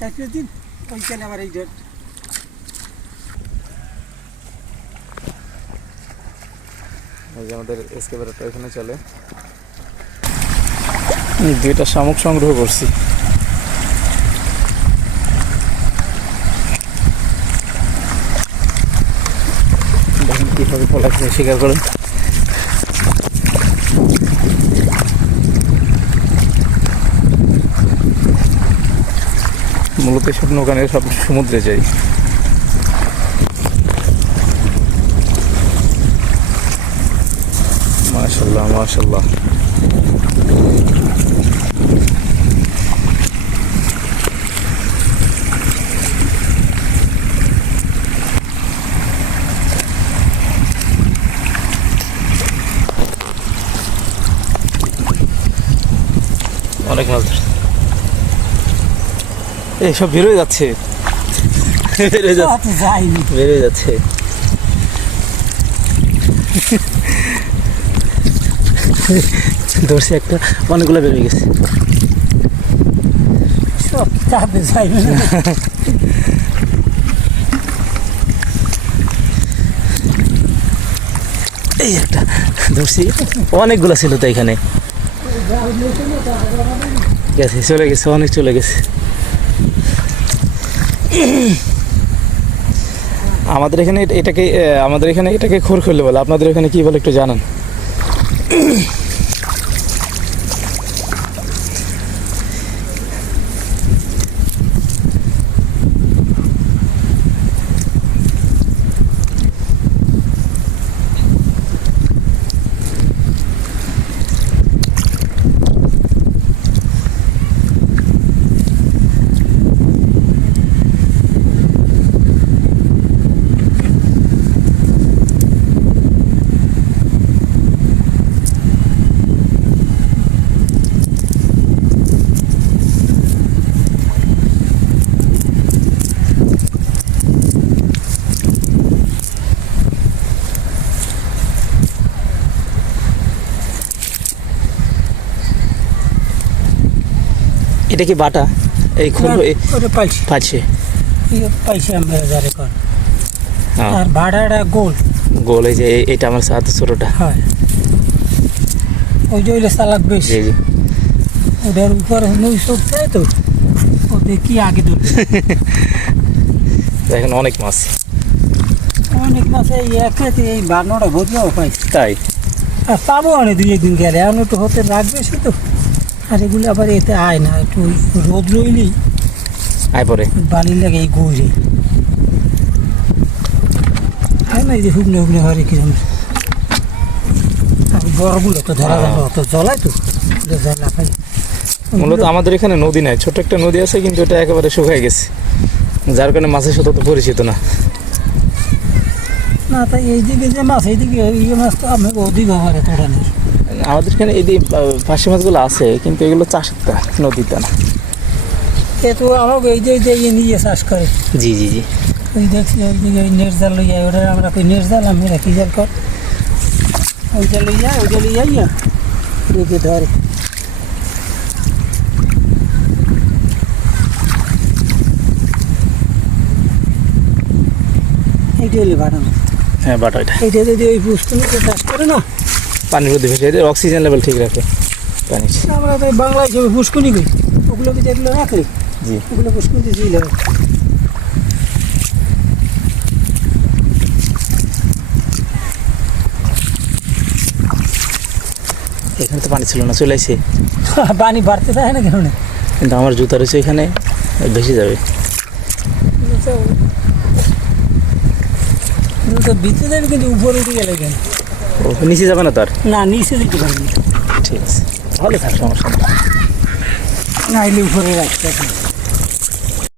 4-5 দিন ওইখানে আবার এই ডেট। এই যে আমাদের এসকেভেটরটা এখানে চলে। 2টা শামুক সংগ্রহ করছি। দেখেন কীভাবে পলাশে শিকার করেন। মূলত সব নৌকানে সব সমুদ্রে যাই। মাশাআল্লাহ মাশাআল্লাহ। অনেক মাছ ধরছে। এই সব বেরোয় যাচ্ছে, বেরোয় যাচ্ছে। ধরছি একটা, অনেকগুলো বেরোয় গেছে। সব চাপে যাইবে না। এই একটা ধরছি, অনেকগুলো ছিল তো এখানে। গেছে, চলে গেছে, অনেক চলে গেছে। আমাদের এখানে এটাকে খোরখুল্লি বলে। আপনাদের এখানে কি বলে একটু জানান। এটা কি বাটা? এই পাইছে আমরা যারে কর। আর বাটাটা গোল গোল। এই যে এটা আমার সাথে ছোটটা। হয় ওই যে ওইটা চালাক বেশি। ওটার উপর নই সবটা তো ওদের কি আগে ধরবে। দেখেন অনেক মাছ, অনেক মাছ। এই একে এই বান্নটা ভরিয়াও পাইছি। তাই আর পাবো অনেক 2-1 দিন গেলে। এখন একটু হতে রাখবে সে তো। আর এগুলো আবার এতে আয় না, একটু রোদ রইলি আয় পরে বালির লাগে এই গৌরে আয় না। এই যে হুগনে হুগনে হয় কিরম। আর বড়গুলো তো ধরা যাবে, অত জলায় তো জল খাই। মূলত আমাদের এখানে নদী নাই, ছোট একটা নদী আছে, কিন্তু এটা একেবারে শুকায় গেছে, যার কারণে মাছের সাথে তো পরিচিত না। না তাই এইদিকে যে মাছ, এইদিকে এই মাছ তো আমি অধিক হবে তোরা নেই। আমাদের এখানে এই পার্শে মাছগুলো আছে, কিন্তু এগুলো চাষেরটা, নদীতে না। তো আমাকে এই যে নিয়ে চাষ করে। জি জি জি। ওই দেখছি ওইদিকে ওই নেট জাল লই যায়। ওটা আমরা কই নেট জাল, আমি রাখি জাল কর। ওইটা লই যাইয়া রেখে ধরে। এইটা হলে বাটা মাছ। হ্যাঁ বাটা। এইটা যদি ওই পুষ্কনিতে চাষ করে না, পানির মধ্যে ভেসে এদের অক্সিজেন লেভেল ঠিক রাখে পানি। আমরা তো বাংলা হিসেবে পুষ্কনি করি। ওগুলোকে যেগুলো রাখলে জি, ওগুলো পুষ্কনিতে ঝিল হবে। এখানে তো পানি ছিল না, চলে আসে। পানি বাড়তে থাকে না কেন? কিন্তু আমার জুতা রয়েছে এখানে, ভেসে যাবে। তো ভিতরে যাবে, কিন্তু উপরে উঠে গেলে কেন? ও নিচে যাবে না তার? না, নিচে দিতে পারবি। ঠিক আছে, তাহলে থাক, সমস্যা নেই। না এলে উপরে রাখতে